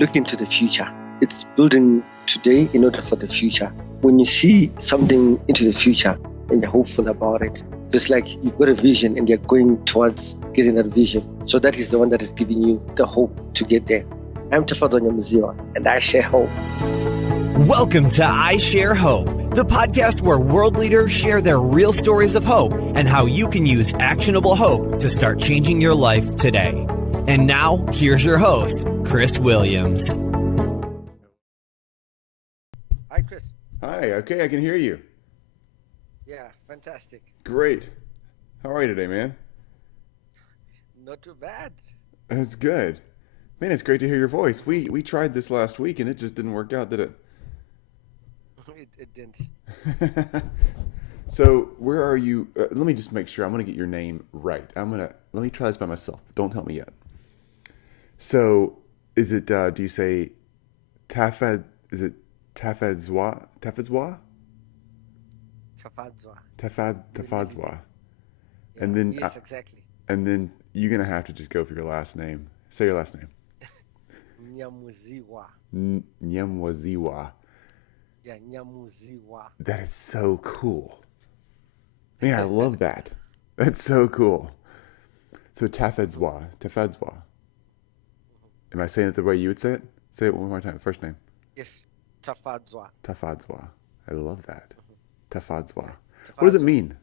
look into the future. It's building today in order for the future. When you see something into the future and you're hopeful about it, it's like you've got a vision and you're going towards getting that vision. So that is the one that is giving you the hope to get there. I'm Taffadzwa Nyamuzihwa, and I share hope. Welcome to I Share Hope, the podcast where world leaders share their real stories of hope and how you can use actionable hope to start changing your life today. And now, here's your host, Chris Williams. Hi, Chris. Hi, okay, I can hear you. Yeah, fantastic. Great. How are you today, man? Not too bad. That's good. Man, it's great to hear your voice. We tried this last week and it just didn't work out, did it? It didn't. So, where are you? Let me just make sure. I'm going to get your name right. Let me try this by myself. Don't tell me yet. So, is it, do you say Taffadzwa? Taffadzwa. Taffadzwa. Yeah, And then, yes, exactly. And then you're going to have to just go for your last name. Say your last name. Nyamuzihwa. Nyamuzihwa. Yeah, Nyamuzihwa. That is so cool. Man, I love that. That's so cool. So Taffadzwa. Am I saying it the way you would say it? Say it one more time. First name. Yes, Taffadzwa. Taffadzwa. I love that. Taffadzwa. What does it mean?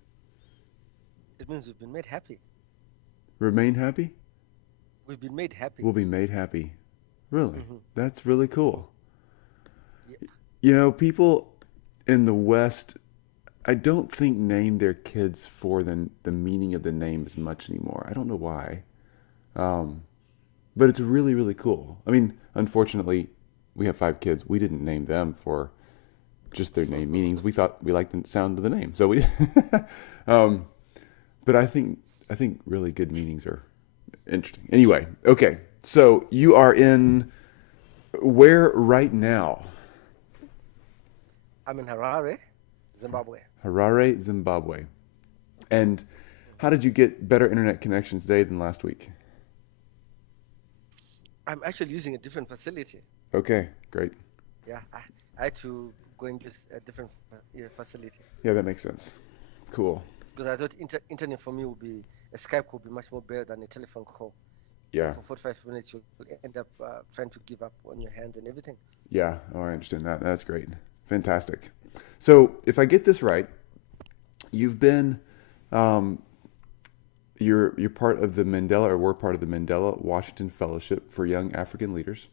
It means we've been made happy. Remain happy? We've been made happy. We'll be made happy. Really? Mm-hmm. That's really cool. Yeah. You know, people in the West, I don't think name their kids for the meaning of the name as much anymore. I don't know why. But it's really, really cool. I mean, unfortunately, we have 5 kids. We didn't name them for just their name meanings. We thought we liked the sound of the name. So we but I think really good meanings are interesting. Anyway, okay. So you are in where right now? I'm in Harare, Zimbabwe. Harare, Zimbabwe. And how did you get better internet connections today than last week? I'm actually using a different facility. Okay, great. Yeah, I had to go and use a different facility. Yeah, that makes sense. Cool. Because I thought internet for me would be, a Skype would be much more better than a telephone call. Yeah. For 45 minutes, you'll end up trying to give up on your hands and everything. Yeah, oh, I understand that. That's great. Fantastic. So if I get this right, you've been, you're part of the Mandela, or we're part of the Mandela Washington Fellowship for Young African Leaders.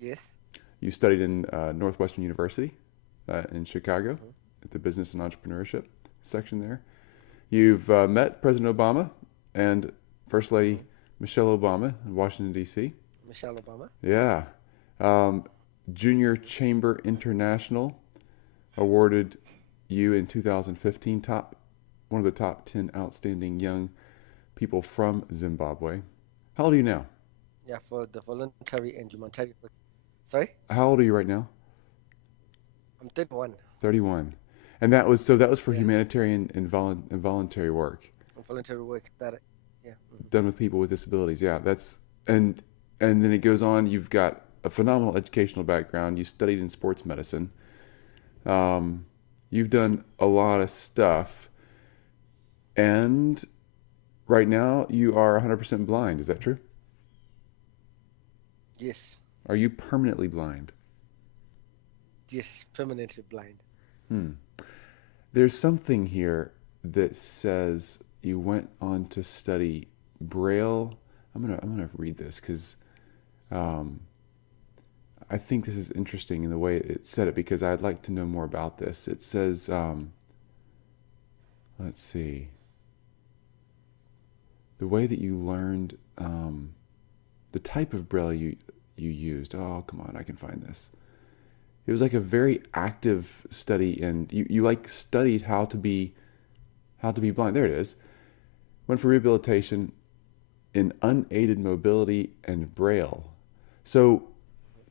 Yes. You studied in Northwestern University in Chicago at the Business and Entrepreneurship section there. You've met President Obama and First Lady Michelle Obama in Washington, D.C. Michelle Obama. Yeah. Junior Chamber International awarded you in 2015 one of the top 10 outstanding young people from Zimbabwe. How old are you now? Yeah, for the voluntary and humanitarian. Sorry? How old are you right now? I'm 31. 31. And that was for humanitarian and voluntary work. Voluntary work, yeah. Mm-hmm. Done with people with disabilities. Yeah, and then it goes on. You've got a phenomenal educational background. You studied in sports medicine. You've done a lot of stuff. And right now you are 100% blind. Is that true? Yes. Are you permanently blind? Yes, permanently blind. There's something here that says you went on to study Braille. I'm gonna read this because I think this is interesting in the way it said it, because I'd like to know more about this. It says, let's see, the way that you learned, the type of Braille you used. Oh, come on, I can find this. It was like a very active study, and you like studied how to be blind. There it is. Went for rehabilitation in unaided mobility and Braille. So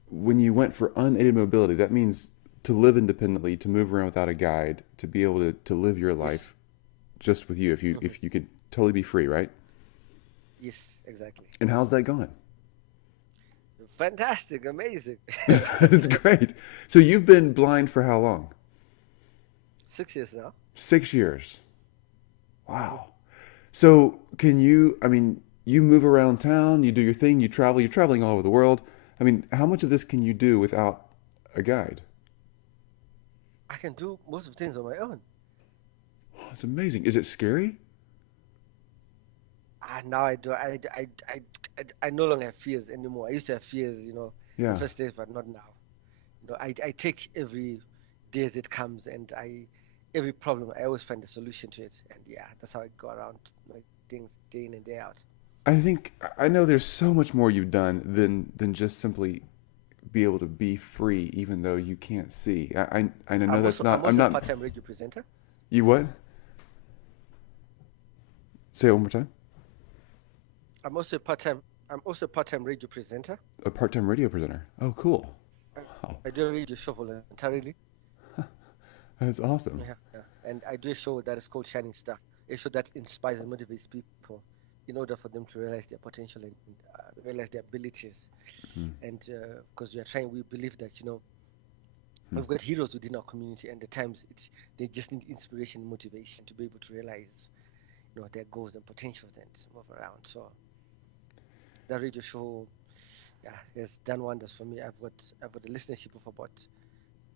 when you went for unaided mobility, that means to live independently, to move around without a guide, to be able to live your life just with you, if you could totally be free, right? Yes, exactly. And how's that going? fantastic, amazing. It's great. So you've been blind for how long? 6 years now. 6 years. Wow. So can you, I mean, you move around town, you do your thing, you travel, you're traveling all over the world. I mean, how much of this can you do without a guide? I can do most of the things on my own. It's amazing. Is it scary? Now I do. I no longer have fears anymore. I used to have fears, the Yeah. first days, but not now. I take every day as it comes, and every problem, I always find a solution to it. And yeah, that's how I go around my things day in and day out. I know there's so much more you've done than just simply be able to be free, even though you can't see. I know that's not. I'm I'm also a not. part-time radio presenter. You what? Say it one more time. I'm also a part-time radio presenter. A part-time radio presenter. Oh, cool. I, Wow, I do a radio show voluntarily. that's awesome. Yeah. And I do a show that is called Shining Star. A show that inspires and motivates people in order for them to realize their potential and realize their abilities. And because we believe that, we've got heroes within our community, and at times they just need inspiration and motivation to be able to realize, their goals and potentials and move around. So that radio show, has done wonders for me. I've got a listenership of about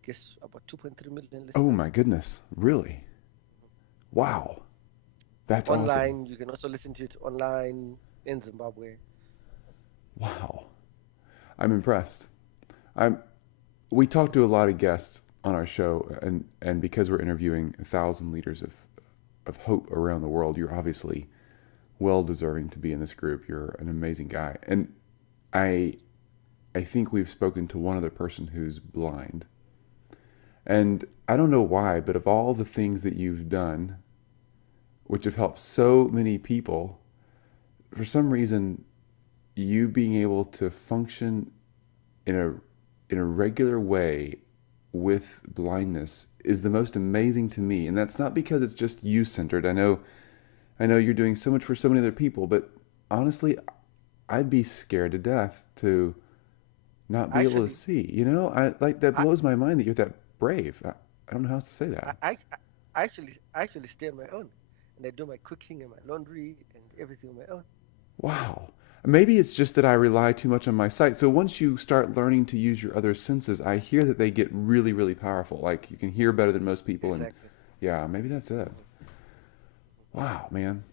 2.3 million listeners. Oh my goodness, really? Wow, that's awesome. Online, you can also listen to it online in Zimbabwe. Wow, I'm impressed. We talk to a lot of guests on our show, and because we're interviewing 1,000 leaders of hope around the world, you're obviously well deserving to be in this group. You're an amazing guy. And I think we've spoken to one other person who's blind. And I don't know why, but of all the things that you've done, which have helped so many people, for some reason, you being able to function in a regular way with blindness is the most amazing to me. And that's not because it's just you centered. I know you're doing so much for so many other people, but honestly, I'd be scared to death to not be able to see. That blows my mind that you're that brave. I don't know how else to say that. I actually stay on my own, and I do my cooking and my laundry and everything on my own. Wow. Maybe it's just that I rely too much on my sight. So once you start learning to use your other senses, I hear that they get really, really powerful. Like you can hear better than most people. Exactly. And yeah, maybe that's it. Wow, man.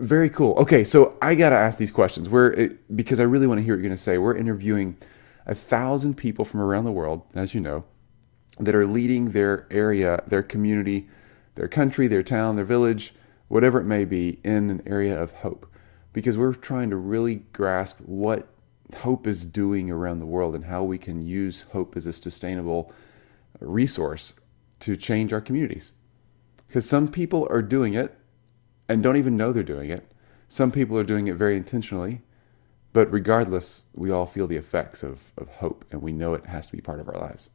Very cool. Okay, so I got to ask these questions. Because I really want to hear what you're going to say. We're interviewing 1,000 people from around the world, as you know, that are leading their area, their community, their country, their town, their village, whatever it may be, in an area of hope. Because we're trying to really grasp what hope is doing around the world and how we can use hope as a sustainable resource to change our communities. Because some people are doing it and don't even know they're doing it. Some people are doing it very intentionally. But regardless, we all feel the effects of hope, and we know it has to be part of our lives.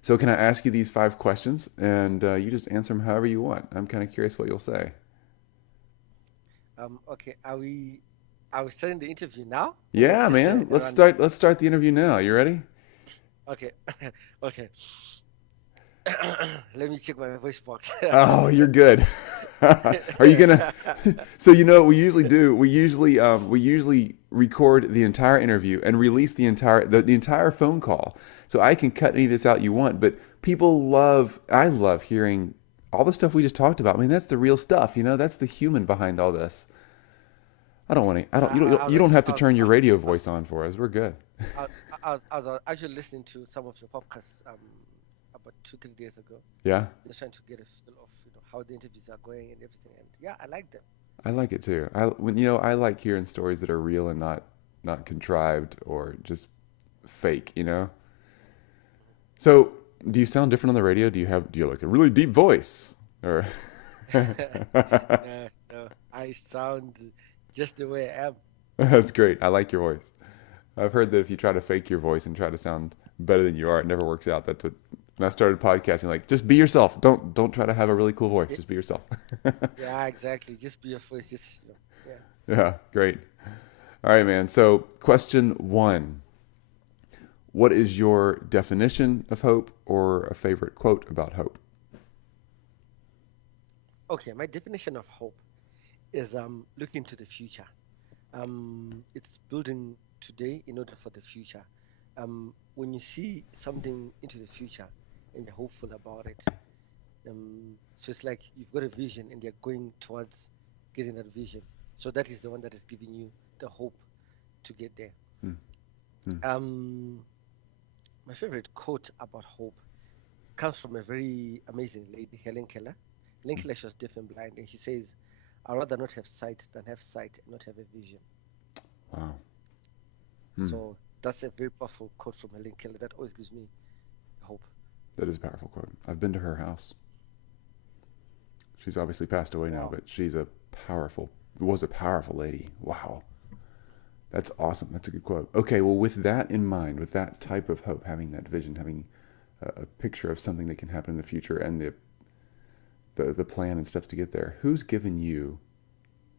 So can I ask you these 5 questions, and you just answer them however you want? I'm kind of curious what you'll say. Okay. Are we starting the interview now? Yeah, man. Let's start the interview now. You ready? Okay. Okay. Let me check my voice box. Oh, you're good. Are you gonna? So what we usually do. We usually record the entire interview and release the entire phone call. So I can cut any of this out you want. But I love hearing all the stuff we just talked about. I mean, that's the real stuff. That's the human behind all this. I don't want to. You don't have to turn your radio voice on for us. We're good. I was actually listening to some of your podcasts about 2-3 days ago. Yeah. Just trying to get a feel of how the interviews are going and everything. And yeah, I like them. I like it too. I like hearing stories that are real and not contrived or just fake. So, do you sound different on the radio? Do you have like a really deep voice or? No, I sound just the way I am. That's great. I like your voice. I've heard that if you try to fake your voice and try to sound better than you are, it never works out. When I started podcasting, like, just be yourself. Don't try to have a really cool voice. Just be yourself. Yeah, exactly. Just be your voice. Yeah. Yeah, great. All right, man. So, question one. What is your definition of hope or a favorite quote about hope? Okay, my definition of hope is looking to the future. It's building today in order for the future. When you see something into the future and you're hopeful about it, so it's like you've got a vision and you're going towards getting that vision. So that is the one that is giving you the hope to get there. Hmm. Hmm. My favorite quote about hope comes from a very amazing lady, Helen Keller. Helen Keller, she was deaf and blind, and she says, "I'd rather not have sight than have sight and not have a vision." Wow. Hmm. So that's a very powerful quote from Helen Keller that always gives me hope. That is a powerful quote. I've been to her house. She's obviously passed away now, Wow. but was a powerful lady. Wow. That's awesome. That's a good quote. Okay, well, with that in mind, with that type of hope, having that vision, having a picture of something that can happen in the future, and the plan and steps to get there, who's given you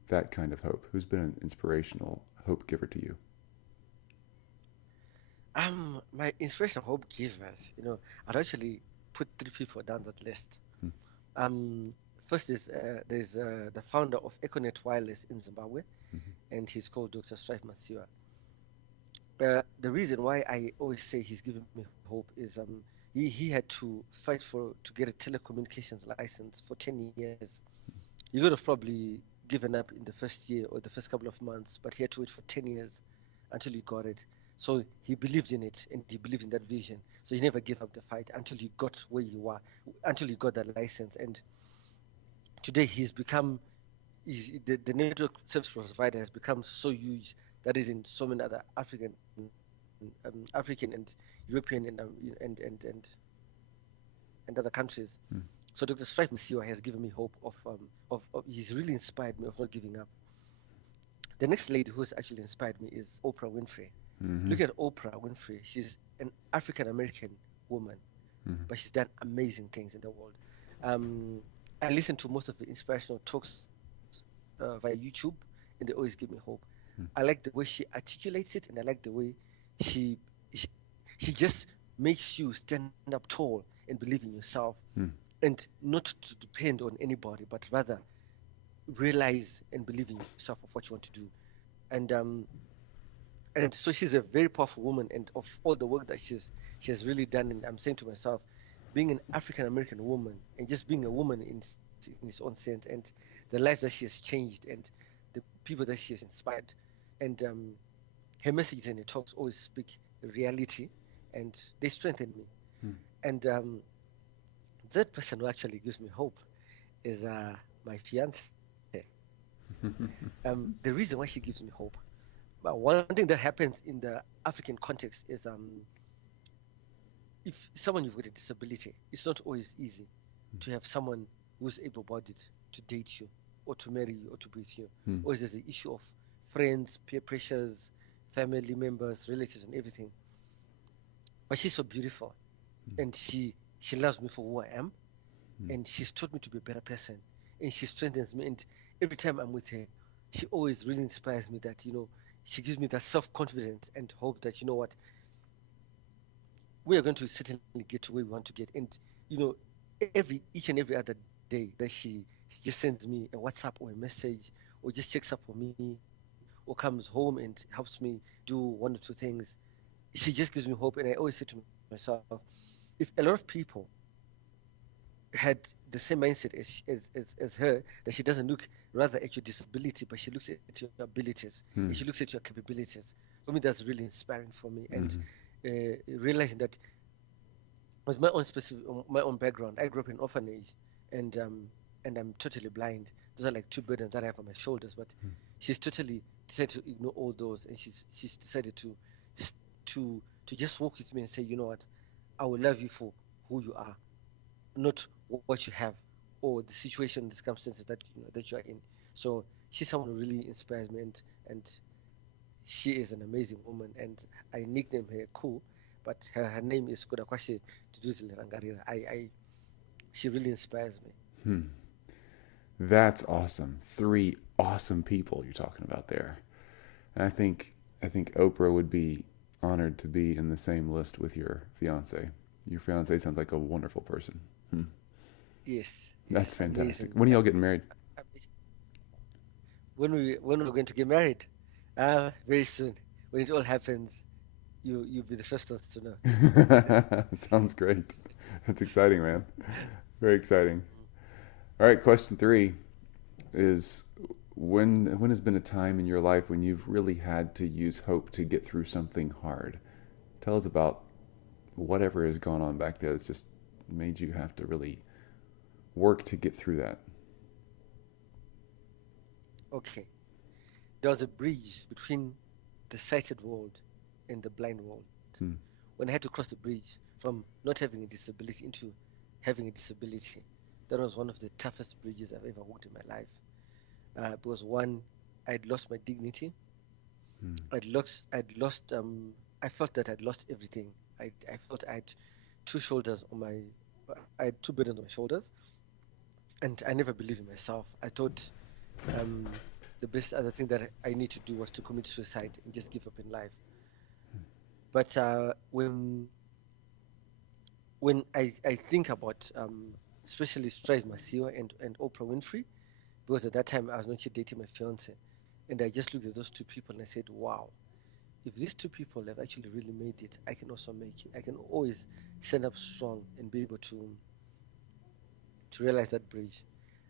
that kind of hope? Who's been an inspirational hope giver to you? My inspirational hope givers, I'd actually put three people down that list. Hmm. Um, First is there's the founder of Econet Wireless in Zimbabwe, Mm-hmm. and he's called Dr. Strife Masiwa. The reason why I always say he's given me hope is he had to fight for to get a telecommunications license for 10 years. He could have probably given up in the first year or the first couple of months, but he had to wait for 10 years until he got it. So he believed in it and he believed in that vision. So he never gave up the fight until he got where you are, until he got that license. And today the network service provider has become so huge that is in so many other African and European and other countries. Hmm. So Dr. Strife Masiwa has given me hope of he's really inspired me of not giving up. The next lady who's actually inspired me is Oprah Winfrey. Mm-hmm. Look at Oprah Winfrey. She's an African American woman, Mm-hmm. but she's done amazing things in the world. Um, I listen to most of the inspirational talks via YouTube, and they always give me hope. Hmm. I like the way she articulates it, and I like the way she she, she just makes you stand up tall and believe in yourself, Hmm. and not to depend on anybody, but rather realize and believe in yourself of what you want to do. And so she's a very powerful woman, and of all the work that she has really done, and I'm saying to myself, being an African American woman and just being a woman in its own sense, and the lives that she has changed, and the people that she has inspired, and her messages and her talks always speak reality, and they strengthen me. Hmm. And that person who actually gives me hope is my fiance. The reason why she gives me hope, but one thing that happens in the African context is if someone you've got a disability, it's not always easy to have someone who's able-bodied to date you or to marry you or to be with you. Hmm. Always there's the issue of friends, peer pressures, family members, relatives, and everything. But she's so beautiful, and she loves me for who I am, and she's taught me to be a better person, and she strengthens me. And every time I'm with her, she always really inspires me that she gives me that self-confidence and hope that what we are going to certainly get to where we want to get. And every each and every other day that she just sends me a WhatsApp or a message or just checks up on me or comes home and helps me do one or two things, she just gives me hope. And I always say to myself, if a lot of people had the same mindset as her, that she doesn't look rather at your disability, but she looks at your abilities and she looks at your capabilities. For me, that's really inspiring for me. And realizing that with my own background, I grew up in an orphanage, and I'm totally blind. Those are like two burdens that I have on my shoulders. But she's totally decided to ignore all those, and she's decided to just walk with me and say, you know what, I will love you for who you are, not what you have or the situation, the circumstances that you are in. So she's someone who really inspires me, and she is an amazing woman, and I nickname her Cool, but her name is Kodakwashi Tuduzile Rangarira. She really inspires me. Hmm. That's awesome. Three awesome people you're talking about there. And I think Oprah would be honored to be in the same list with your fiance. Your fiance sounds like a wonderful person. Hmm. Yes, That's yes, fantastic. amazing. When are y'all getting married? Uh, when we're going to get married, very soon. When it all happens, you'll be the first ones to know. Sounds great. That's exciting, man. Very exciting. All right, question 3 is when has been a time in your life when you've really had to use hope to get through something hard? Tell us about whatever has gone on back there that's just made you have to really work to get through that. Okay, there was a bridge between the sighted world and the blind world. Hmm. When I had to cross the bridge from not having a disability into having a disability, that was one of the toughest bridges I've ever walked in my life. Because one, I'd lost my dignity. Hmm. I felt that I'd lost everything. I felt I had two shoulders on my, I had two burdens on my shoulders, and I never believed in myself. I thought um, the best other thing that I need to do was to commit suicide and just give up in life. But when I think about especially Strive Masiwa and Oprah Winfrey, because at that time I was not yet dating my fiance, and I just looked at those two people and I said, "Wow, if these two people have actually really made it, I can also make it. I can always stand up strong and be able to realize that bridge."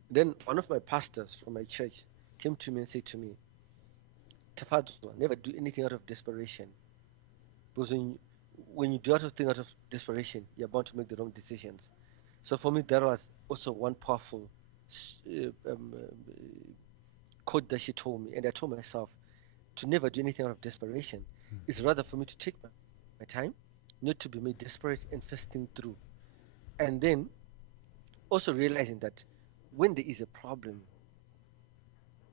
Then one of my pastors from my church came to me and said to me, "Taffadzwa, never do anything out of desperation, because when you do out of desperation, you're bound to make the wrong decisions." So for me, that was also one powerful quote that she told me, and I told myself to never do anything out of desperation. It's rather for me to take my time, not to be made desperate and first think through. And then also realizing that when there is a problem,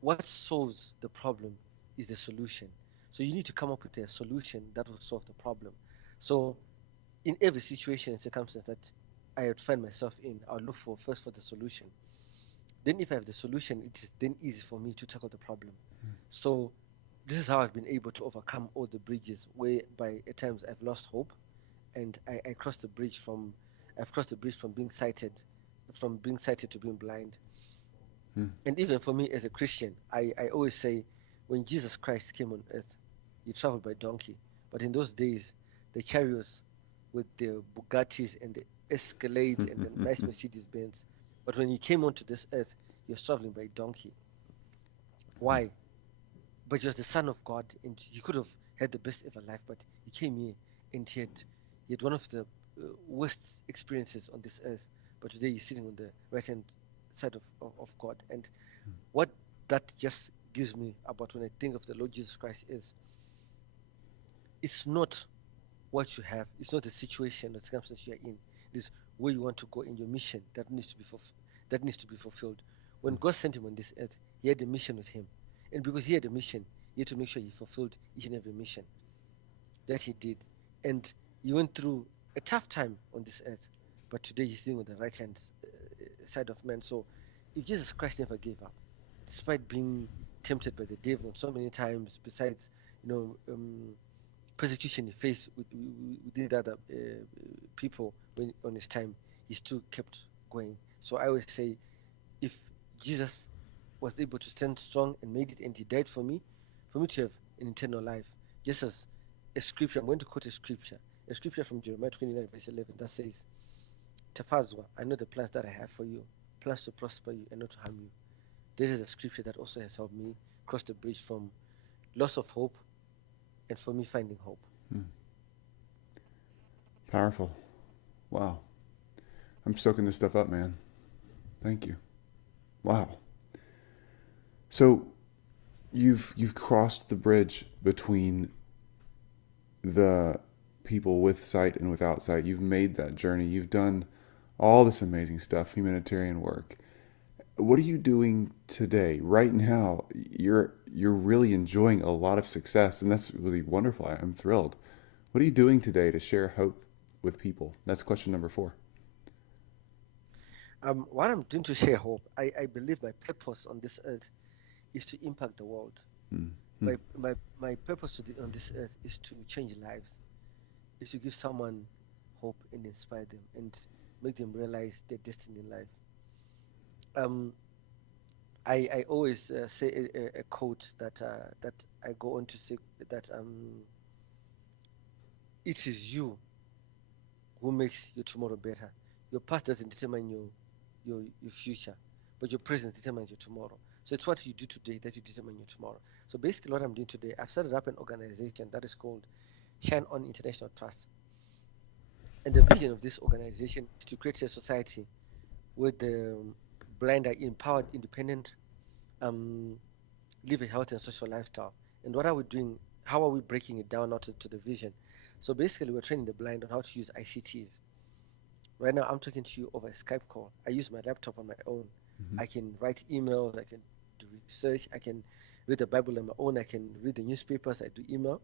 what solves the problem is the solution. So you need to come up with a solution that will solve the problem. So in every situation and circumstance that I would find myself in, I'll look for first for the solution. Then if I have the solution, it is then easy for me to tackle the problem. So this is how I've been able to overcome all the bridges whereby at times I've lost hope, and I crossed the bridge from I've crossed the bridge from being sighted to being blind. Hmm. And even for me as a Christian, I always say when Jesus Christ came on earth, he traveled by donkey. But in those days, the chariots with the Bugattis and the Escalades and the nice Mercedes Benz. But when he came onto this earth, he was traveling by donkey. Why? But he was the son of God, and he could have had the best ever life. But he came here, and he had one of the worst experiences on this earth. But today he's sitting on the right hand side of God. And what that just gives me about when I think of the Lord Jesus Christ is it's not what you have, it's not the situation or circumstance you are in. It is where you want to go in your mission that needs to be fulfilled. When God sent him on this earth, he had a mission with him. And because he had a mission, he had to make sure he fulfilled each and every mission that he did. And he went through a tough time on this earth, but today he's sitting on the right hand side of man. So if Jesus Christ never gave up, despite being tempted by the devil so many times, besides, you know, persecution he faced with the other people when on his time, he still kept going. So I always say, if Jesus was able to stand strong and made it, and he died for me to have an eternal life, just as a scripture, I'm going to quote a scripture from Jeremiah 29, verse 11, that says, "Taffadzwa, I know the plans that I have for you, plans to prosper you and not to harm you." This is a scripture that also has helped me cross the bridge from loss of hope and for me finding hope. Hmm. Powerful. Wow. I'm soaking this stuff up, man. Thank you. Wow. So you've crossed the bridge between the people with sight and without sight. You've made that journey. You've done all this amazing stuff, humanitarian work. What are you doing today? Right now, you're really enjoying a lot of success, and that's really wonderful. I'm thrilled. What are you doing today to share hope with people? That's question number 4. What I'm doing to share hope, I believe my purpose on this earth is to impact the world. Hmm. My purpose on this earth is to change lives, is to give someone hope and inspire them and make them realize their destiny in life. Um, I always say a quote that I go on to say that it is you who makes your tomorrow better. Your past doesn't determine your future, but your present determines your tomorrow. So it's what you do today that you determine your tomorrow. So basically, what I'm doing today, I've started up an organization that is called Shine On International Trust, and the vision of this organization is to create a society where the blind are empowered, independent, um, live a healthy and social lifestyle. And what are we doing? How are we breaking it down now to the vision? So basically, we're training the blind on how to use ICTs. Right now, I'm talking to you over a Skype call. I use my laptop on my own. Mm-hmm. I can write emails. I can do research. I can read the Bible on my own. I can read the newspapers. I do email.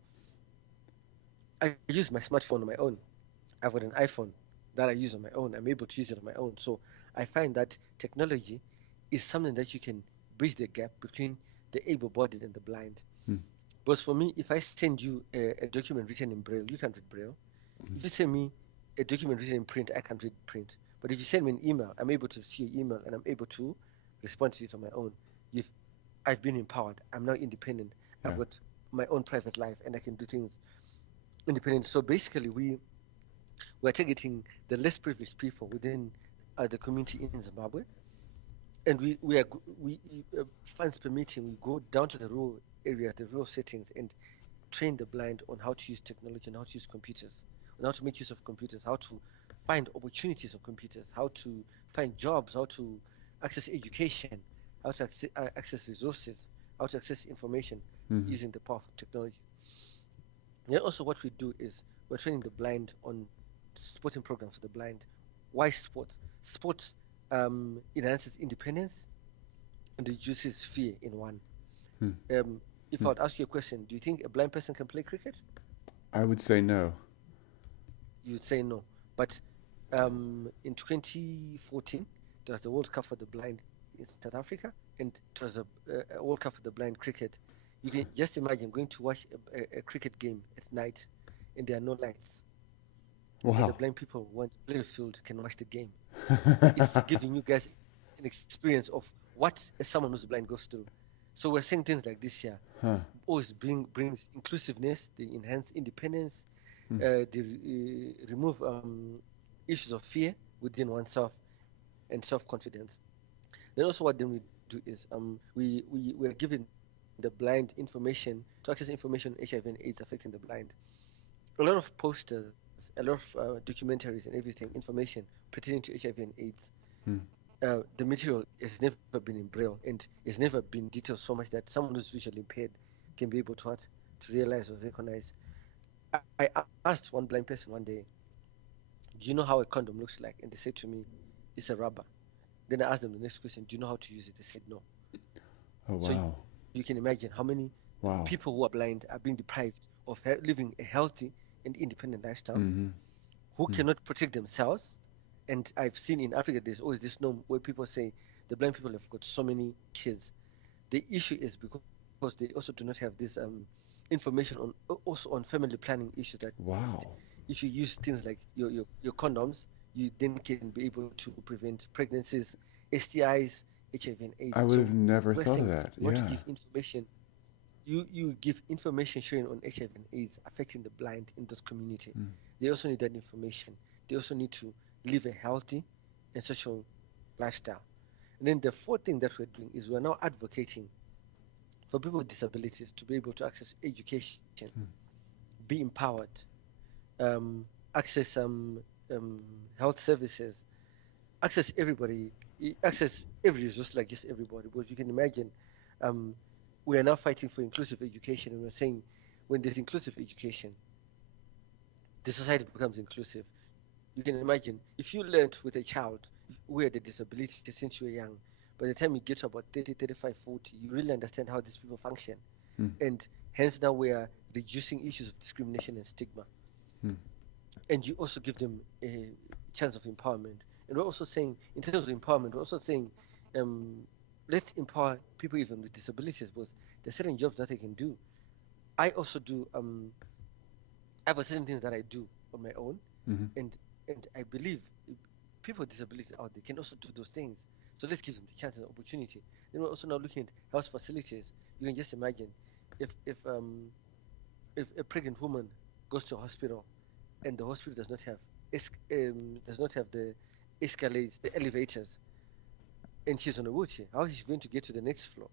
I use my smartphone on my own. I've got an iPhone that I use on my own. I'm able to use it on my own. So I find that technology is something that you can bridge the gap between the able-bodied and the blind. Mm. Because for me, if I send you a document written in Braille, you can't read Braille. If you send me a document written in print, I can't read print. But if you send me an email, I'm able to see your email and I'm able to respond to it on my own. If I've been empowered, I'm now independent. Yeah. I've got my own private life and I can do things independent. So basically, we're targeting the less privileged people within the community in Zimbabwe, and funds permitting, we go down to the rural areas, the rural settings, and train the blind on how to use technology and how to use computers, on how to make use of computers, how to find opportunities of computers, how to find jobs, how to access education, how to access resources, how to access information using the power of technology. And also, what we do is we're training the blind on sporting programs for the blind. Why sports? Sports enhances independence and reduces fear in one. If I would ask you a question, do you think a blind person can play cricket? I would say no. You would say no. But in 2014, there was the World Cup for the blind in South Africa, and it was a World Cup for the blind cricket. You can just imagine going to watch a cricket game at night, and there are no lights. Wow. And the blind people who want to play the field can watch the game. It's giving you guys an experience of what someone who's blind goes through. So we're saying things like this here. Always brings inclusiveness, they enhance independence, they remove issues of fear within oneself and self-confidence. Then also what then we do is we're giving the blind information to access information on HIV and AIDS affecting the blind. A lot of posters, a lot of documentaries and everything, information pertaining to HIV and AIDS. The material has never been in Braille and has never been detailed so much that someone who's visually impaired can be able to realize or recognize. I asked one blind person one day, do you know how a condom looks like? And they said to me, it's a rubber. Then I asked them the next question, do you know how to use it? They said no. Oh, wow. So you can imagine how many people who are blind are being deprived of living a healthy and independent lifestyle, who cannot protect themselves. And I've seen in Africa, there's always this norm where people say the blind people have got so many kids. The issue is because they also do not have this information on family planning issues. That if you use things like your condoms, you then can be able to prevent pregnancies, STIs, HIV and AIDS. I would have never thought of that. You want to give information. You give information showing on HIV and AIDS affecting the blind in this community. They also need that information. They also need to live a healthy and social lifestyle. And then the fourth thing that we're doing is we're now advocating for people with disabilities to be able to access education, be empowered, access health services, access everybody, access every resource like just everybody. Because you can imagine, we are now fighting for inclusive education, and we're saying when there's inclusive education, the society becomes inclusive. You can imagine if you learned with a child who had a disability since you were young, by the time you get to about 30, 35, 40, you really understand how these people function. And hence now we are reducing issues of discrimination and stigma. And you also give them a chance of empowerment. And we're also saying, in terms of empowerment, we're also saying, let's empower people even with disabilities, because There's certain jobs that I can do. I also do. I have a certain things that I do on my own, Mm-hmm. and I believe people with disabilities out there can also do those things. So let's give them the chance and opportunity. Then we're also now looking at health facilities. You can just imagine if if um if a pregnant woman goes to a hospital and the hospital does not have the escalates, the elevators, and she's on a wheelchair, how is she going to get to the next floor?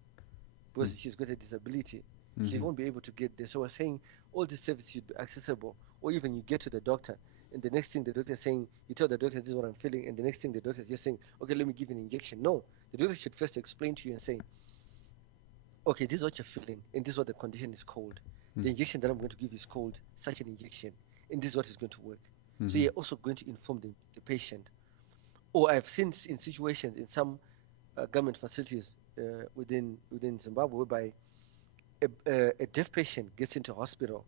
Because she's got a disability. She Mm-hmm. won't be able to get there. So we're saying all these services should be accessible. Or even you get to the doctor, and the next thing the doctor is saying, you tell the doctor this is what I'm feeling, and the next thing the doctor is just saying, okay, let me give you an injection. No, the doctor should first explain to you and say, okay, this is what you're feeling, and this is what the condition is called. The injection that I'm going to give is called such an injection, and this is what is going to work. So Mm-hmm. you're also going to inform the patient. Or I've seen in situations in some government facilities within Zimbabwe whereby a deaf patient gets into hospital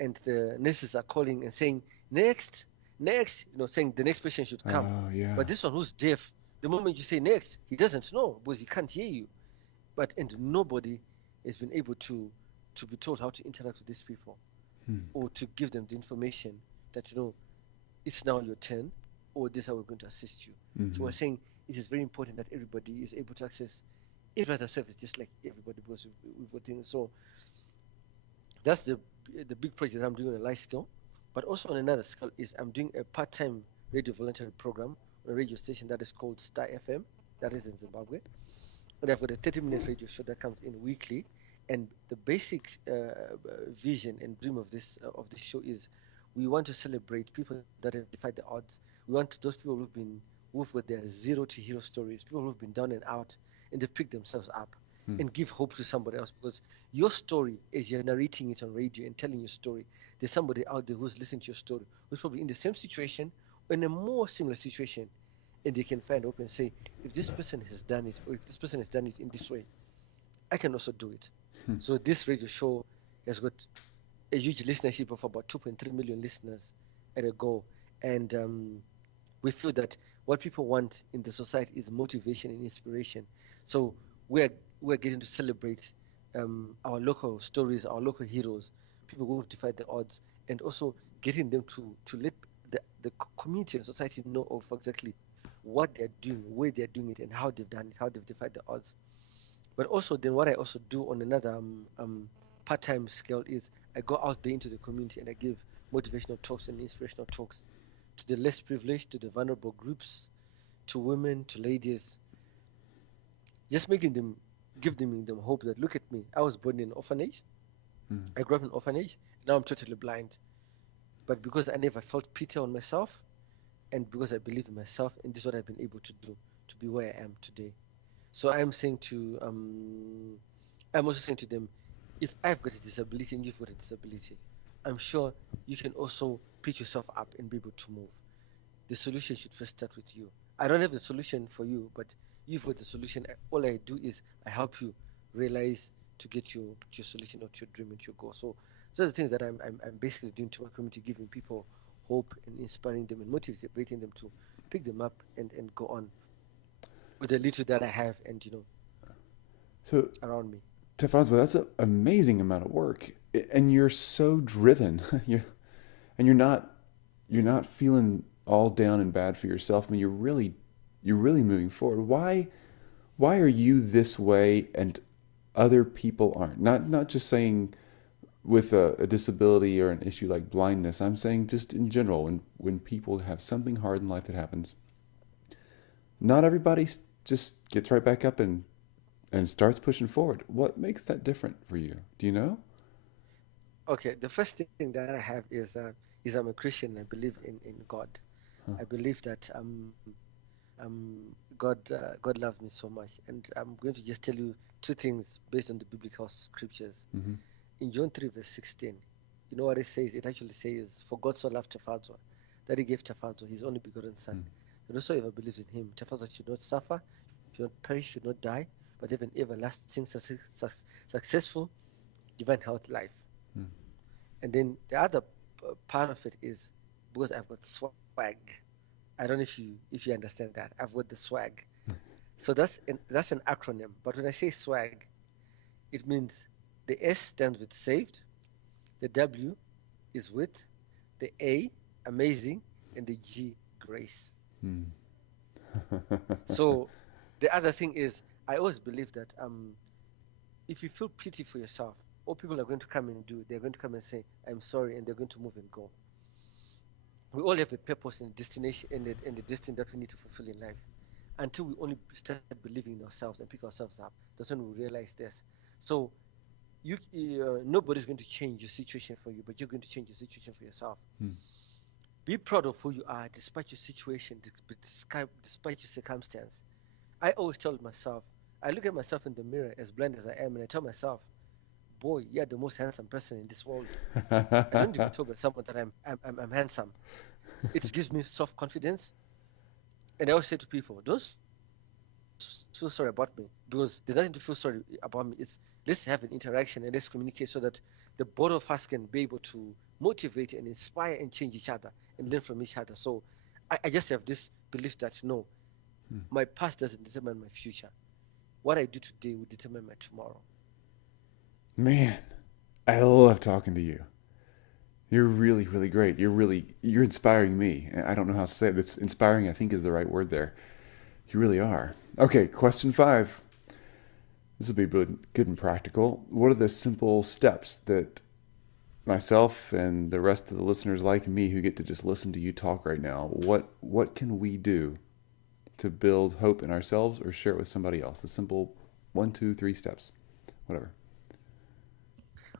and the nurses are calling and saying, next, next, saying the next patient should come. Oh yeah. But this one who's deaf, the moment you say next, he doesn't know because he can't hear you. And nobody has been able to be told how to interact with these people or to give them the information that, it's now your turn or this is how we're going to assist you. So Mm-hmm. we're saying it is very important that everybody is able to access every other service just like everybody because we've got things. So that's the big project I'm doing on a large scale. But also on another scale is I'm doing a part-time radio voluntary program on a radio station that is called Star FM, that is in Zimbabwe. And I've got a 30-minute radio show that comes in weekly. And the basic vision and dream of this show is we want to celebrate people that have defied the odds. We want those people who've got their zero to hero stories, people who've been down and out, and they pick themselves up and give hope to somebody else. Because your story, as you're narrating it on radio and telling your story, there's somebody out there who's listening to your story, who's probably in the same situation or in a more similar situation, and they can find hope and say, if this person has done it, or if this person has done it in this way, I can also do it. So this radio show has got a huge listenership of about 2.3 million listeners at a go, and we feel that what people want in the society is motivation and inspiration. So we're getting to celebrate our local stories, our local heroes, people who have defied the odds, and also getting them to let the community and society know of exactly what they're doing, where they're doing it, and how they've done it, how they've defied the odds. But also, then what I also do on another part-time scale is I go out there into the community and I give motivational talks and inspirational talks to the less privileged, to the vulnerable groups, to women, to ladies, just making them, giving them hope that look at me. I was born in an orphanage. I grew up in an orphanage. Now I'm totally blind. But because I never felt pity on myself, and because I believe in myself, and this is what I've been able to do to be where I am today. So I'm also saying to them, if I've got a disability and you've got a disability, I'm sure you can also pick yourself up and be able to move. The solution should first start with you. I don't have the solution for you, but you've got the solution. All I do is I help you realize to get your solution or to your dream and to your goal. So those are the things that I'm basically doing to my community, giving people hope and inspiring them and motivating them to pick them up and go on with the little that I have and So around me. Taffadzwa, that's an amazing amount of work, and you're so driven. You're not feeling all down and bad for yourself. I mean, you're really moving forward. Why are you this way and other people aren't? Not just saying with a disability or an issue like blindness. I'm saying just in general, when people have something hard in life that happens, not everybody just gets right back up and starts pushing forward. What makes that different for you? Do you know? Okay, the first thing that I have is I'm a Christian. I believe in God. I believe that God loves me so much, and I'm going to just tell you two things based on the biblical scriptures. Mm-hmm. In John 3 verse 16, you know what it says? It actually says, "For God so loved Taffadzwa, that He gave Taffadzwa His only begotten Son, that whosoever believes in Him, Taffadzwa should not suffer, should not perish, should not die, but have an everlasting, successful, divine health life." And then the other part of it is because I've got swag. I don't know if you understand that. I've got the swag. So that's an acronym. But when I say swag, it means The S stands with saved, the W is with, the A, amazing, and the G, grace. So the other thing is, I always believe that if you feel pity for yourself, all people are going to come and do, they're going to come and say, I'm sorry, and they're going to move and go. We all have a purpose and destination and the destiny that we need to fulfill in life. Until we only start believing in ourselves and pick ourselves up, that's when we realize this. So nobody's going to change your situation for you, but you're going to change your situation for yourself. Be proud of who you are, despite your situation, despite your circumstance. I always tell myself, I look at myself in the mirror, as blind as I am, and I tell myself, boy, you're the most handsome person in this world. I don't even talk about someone that I'm handsome. It gives me self-confidence. And I always say to people, don't feel sorry about me, because there's nothing to feel sorry about me. It's, let's have an interaction and let's communicate so that the both of us can be able to motivate and inspire and change each other and learn from each other. So I just have this belief that no, my past doesn't determine my future. What I do today will determine my tomorrow. Man, I love talking to you. You're really, really great. You're inspiring me. I don't know how to say it. It's inspiring, I think, is the right word there. You really are. Okay, question 5. This will be good and practical. What are the simple steps that myself and the rest of the listeners like me who get to just listen to you talk right now, what can we do to build hope in ourselves or share it with somebody else? The simple 1, 2, 3 steps, whatever.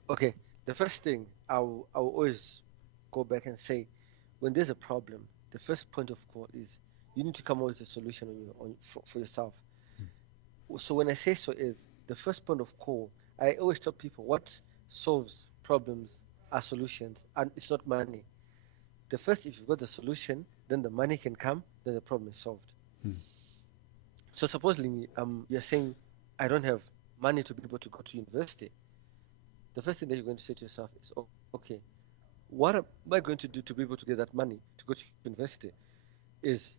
Okay, the first thing I will always go back and say, when there's a problem, the first point of call is you need to come up with a solution for yourself. So when I say so is the first point of call, I always tell people what solves problems are solutions, and it's not money. The first, if you've got the solution, then the money can come, then the problem is solved. So supposedly, you're saying, I don't have money to be able to go to university. The first thing that you're going to say to yourself is, oh, okay, what am I going to do to be able to get that money to go to university? Is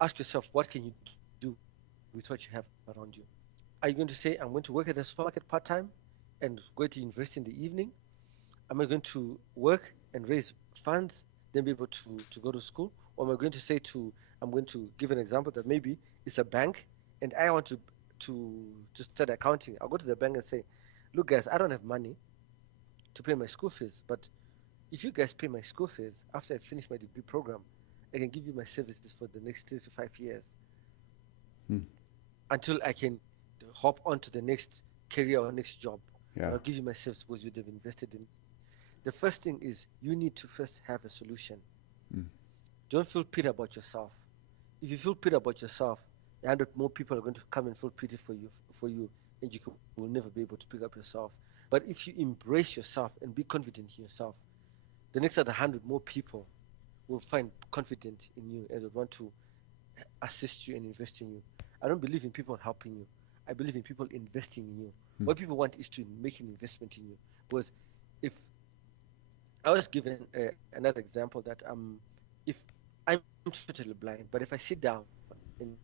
ask yourself, what can you do with what you have around you? Are you going to say, I'm going to work at a supermarket part-time and go to university in the evening? Am I going to work and raise funds, then be able to go to school? Or am I going to say I'm going to give an example that maybe it's a bank and I want to study accounting. I'll go to the bank and say, look guys, I don't have money to pay my school fees, but if you guys pay my school fees after I finish my degree program, I can give you my services for the next 3 to 5 years until I can hop on to the next career or next job. Yeah. I'll give you my services because you'd have invested in. The first thing is you need to first have a solution. Don't feel pity about yourself. If you feel pity about yourself, 100 more people are going to come and feel pity for you, and you will never be able to pick up yourself. But if you embrace yourself and be confident in yourself, the next 100 more people will find confidence in you and will want to assist you and invest in you. I don't believe in people helping you. I believe in people investing in you. What people want is to make an investment in you. Because if I was given another example that if I'm totally blind, but if I sit down and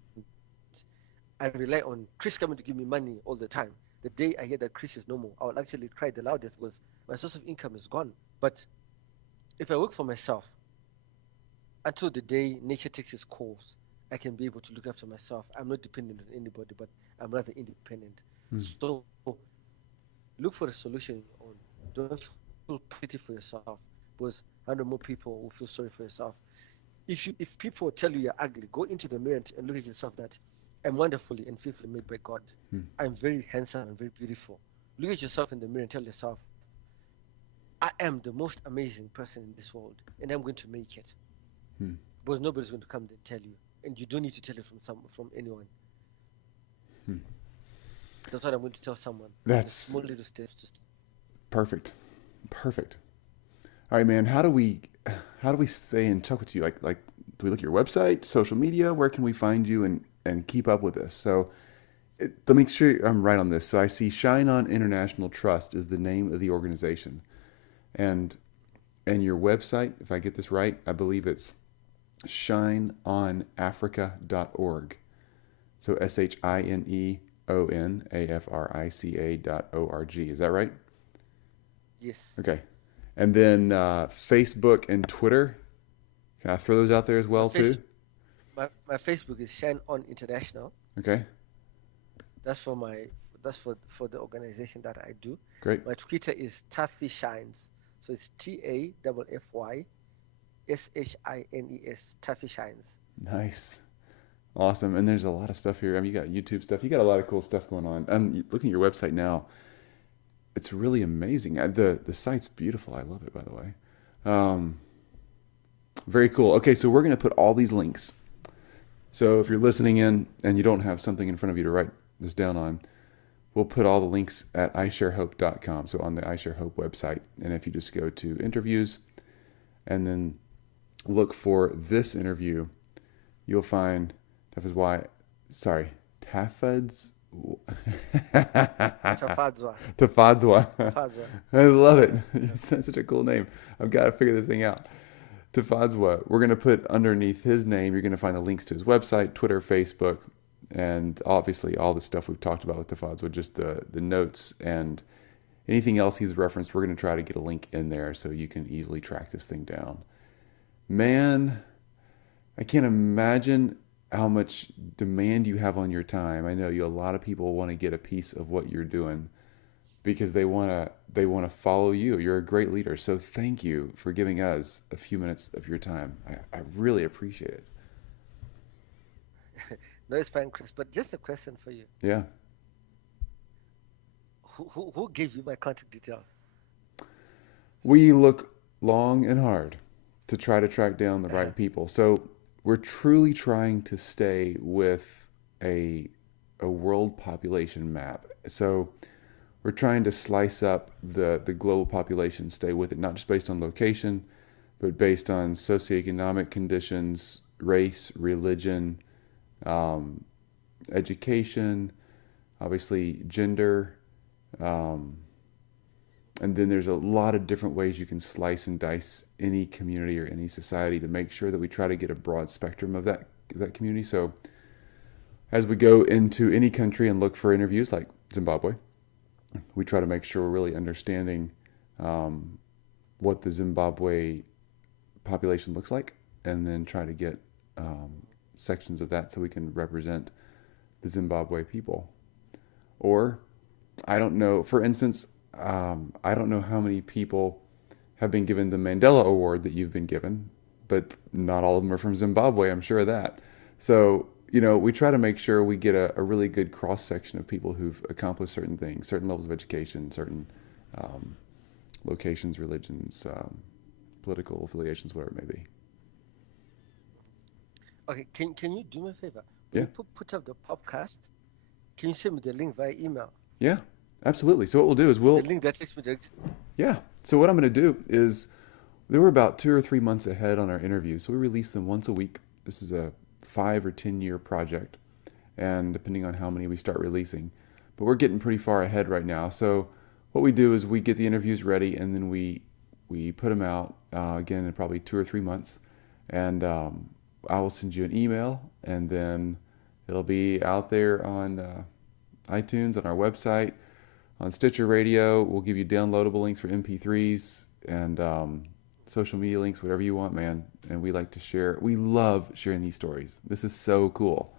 I rely on Chris coming to give me money all the time, the day I hear that Chris is no more, I will actually cry the loudest because my source of income is gone. But if I work for myself, until the day nature takes its course, I can be able to look after myself. I'm not dependent on anybody, but I'm rather independent. So look for a solution on. Don't feel pity for yourself, because 100 more people will feel sorry for yourself. If people tell you you're ugly, go into the mirror and look at yourself that I'm wonderfully and fearfully made by God. I'm very handsome and very beautiful. Look at yourself in the mirror and tell yourself, I am the most amazing person in this world, and I'm going to make it. Because nobody's going to come and tell you, and you don't need to tell it from anyone. That's what I'm going to tell someone. That's small little steps. Perfect. All right, man. How do we stay in touch with you? Like, do we look at your website, social media? Where can we find you and keep up with this? So, let me make sure I'm right on this. So I see Shine On International Trust is the name of the organization, and your website, if I get this right, I believe it's shineonafrica.org. So ShineOnAfrica.org. onafrica.org. Is that right? Yes. Okay. And then Facebook and Twitter. Can I throw those out there as well too? My Facebook is Shine On International. Okay. That's for the organization that I do. Great. My Twitter is Taffy Shines. So it's TAFFYSHINES, Taffy Shines. Nice. Awesome. And there's a lot of stuff here. I mean, you got YouTube stuff. You got a lot of cool stuff going on. I'm looking at your website now. It's really amazing. The site's beautiful. I love it, by the way. Very cool. Okay, so we're going to put all these links. So if you're listening in and you don't have something in front of you to write this down on, we'll put all the links at isharehope.com, so on the iShare Hope website. And if you just go to interviews and then look for this interview, you'll find Taffadzwa. Taffadzwa. I love it. It's such a cool name. I've got to figure this thing out. Taffadzwa. We're going to put underneath his name, you're going to find the links to his website, Twitter, Facebook, and obviously all the stuff we've talked about with Taffadzwa, just the notes and anything else he's referenced. We're going to try to get a link in there so you can easily track this thing down. Man, I can't imagine how much demand you have on your time. I know a lot of people want to get a piece of what you're doing because they want to follow you. You're a great leader. So thank you for giving us a few minutes of your time. I really appreciate it. No, it's fine, Chris. But just a question for you. Yeah. Who gave you my contact details? We look long and hard to try to track down the right people. So we're truly trying to stay with a world population map. So we're trying to slice up the global population, stay with it, not just based on location, but based on socioeconomic conditions, race, religion, education, obviously gender, and then there's a lot of different ways you can slice and dice any community or any society to make sure that we try to get a broad spectrum of that community. So as we go into any country and look for interviews like Zimbabwe, we try to make sure we're really understanding what the Zimbabwe population looks like, and then try to get sections of that so we can represent the Zimbabwe people. Or, I don't know, for instance, I don't know how many people have been given the Mandela Award that you've been given, but not all of them are from Zimbabwe, I'm sure of that. So, we try to make sure we get a really good cross-section of people who've accomplished certain things, certain levels of education, certain locations, religions, political affiliations, whatever it may be. Okay, can you do me a favor? Yeah. You put up the podcast. Can you send me the link via email? Yeah, absolutely. So what we'll do is The link that takes me direct. Yeah. So what I'm going to do is, they were about 2 or 3 months ahead on our interviews. So we release them once a week. This is a 5 or 10 year project, and depending on how many we start releasing. But we're getting pretty far ahead right now. So what we do is we get the interviews ready, and then we put them out again in probably 2 or 3 months. And I will send you an email, and then it'll be out there on iTunes, on our website, on Stitcher Radio. We'll give you downloadable links for MP3s and social media links, whatever you want, man. And we like to share. We love sharing these stories. This is so cool.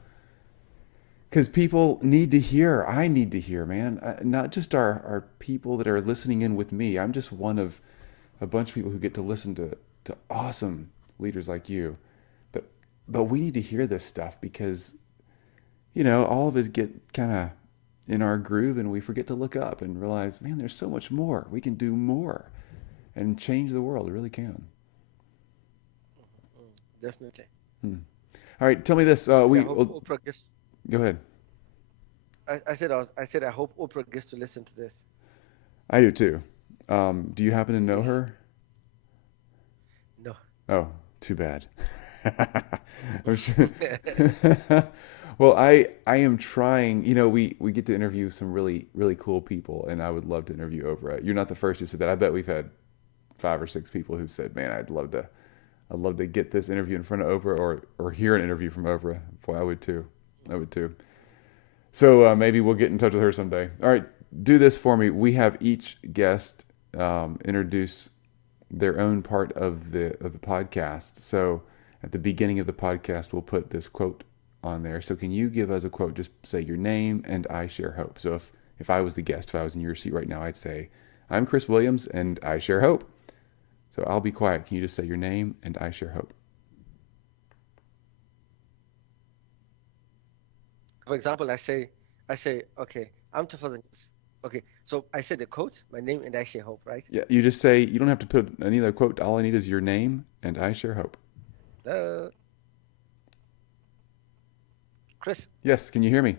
Because people need to hear. I need to hear, man. Not just our people that are listening in with me. I'm just one of a bunch of people who get to listen to awesome leaders like you. But we need to hear this stuff because, all of us get kind of in our groove and we forget to look up and realize, man, there's so much more. We can do more and change the world. We really can. Definitely. All right, tell me this. Oprah gets. Go ahead. I said I hope Oprah gets to listen to this. I do too. Do you happen to know her? No. Oh, too bad. I'm sure. Well, I am trying. We get to interview some really, really cool people, and I would love to interview Oprah. You're not the first who said that. I bet we've had 5 or 6 people who've said, "Man, I'd love to get this interview in front of Oprah, or hear an interview from Oprah." Boy, I would too. So maybe we'll get in touch with her someday. All right, do this for me. We have each guest introduce their own part of the podcast. So at the beginning of the podcast, we'll put this quote on there. So can you give us a quote? Just say your name and I share hope. So if I was the guest, if I was in your seat right now, I'd say, I'm Chris Williams and I share hope. So I'll be quiet. Can you just say your name and I share hope? For example, I say, okay, I'm Taffadzwa. Okay, so I said the quote, my name, and I share hope, right? Yeah, you just say, you don't have to put any other quote. All I need is your name and I share hope. Chris? Yes, can you hear me?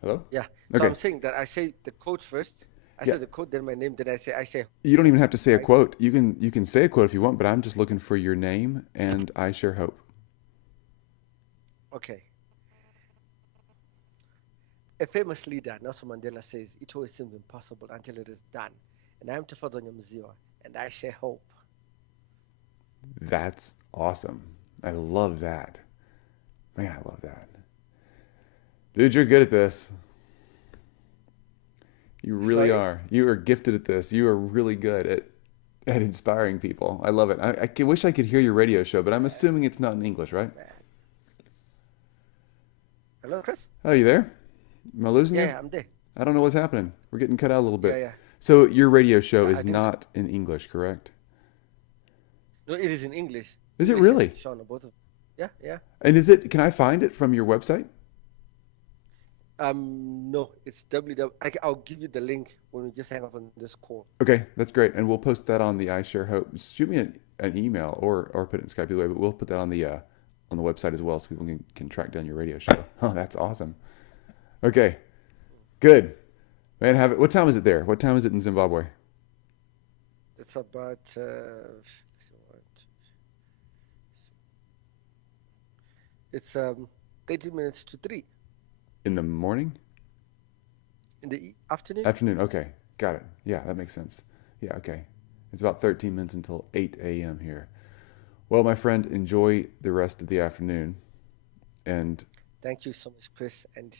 Hello? Yeah, so Okay. I'm saying that I say the quote first. I say the quote, then my name, then I say. You don't even have to say a Right. quote. You can say a quote if you want, but I'm just looking for your name and I share hope. Okay. A famous leader, Nelson Mandela, says, it always seems impossible until it is done. And I'm Taffadzwa Nyamuzihwa, and I share hope. That's awesome. I love that. Man, I love that. Dude, you're good at this. You really Sorry? are. You are gifted at this. You are really good at inspiring people. I love it. I wish I could hear your radio show, but I'm assuming it's not in English, right? Hello, Chris? Oh, you there? Am I losing you? Yeah, I'm there. I don't know what's happening. We're getting cut out a little bit. Yeah. So your radio show I is didn't- not in English, correct? No, it is in English. Is it English really? shown on both of. Yeah. And is it? Can I find it from your website? No, it's www. I'll give you the link when we just hang up on this call. Okay, that's great, and we'll post that on the I Share Hope. Shoot me an email or put it in Skype either way, but we'll put that on the website as well, so people can track down your radio show. Oh, that's awesome. Okay, good, man. Have it. What time is it there? What time is it in Zimbabwe? It's about it's 30 minutes to 3 In the morning? in the afternoon. Afternoon. Okay, got it. Yeah, that makes sense. Yeah, okay. It's about 13 minutes until 8 a.m. here. Well, my friend, enjoy the rest of the afternoon. And Thank you so much, Chris, and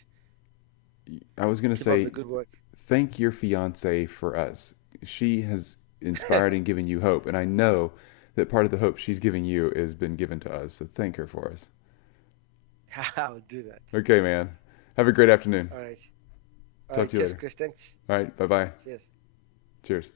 I was going to keep up say, the good work. thank your fiance for us. She has inspired and given you hope. And I know that part of the hope she's giving you has been given to us. So thank her for us. I'll do that. Okay, man. Have a great afternoon. All right. Talk to you cheers, later. Chris. Thanks. All right. Bye-bye. Cheers. Cheers.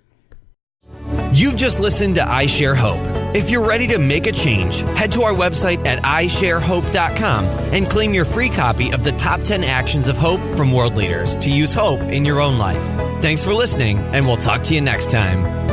You've just listened to I Share Hope. If you're ready to make a change, head to our website at isharehope.com and claim your free copy of the top 10 actions of hope from world leaders to use hope in your own life. Thanks for listening, and we'll talk to you next time.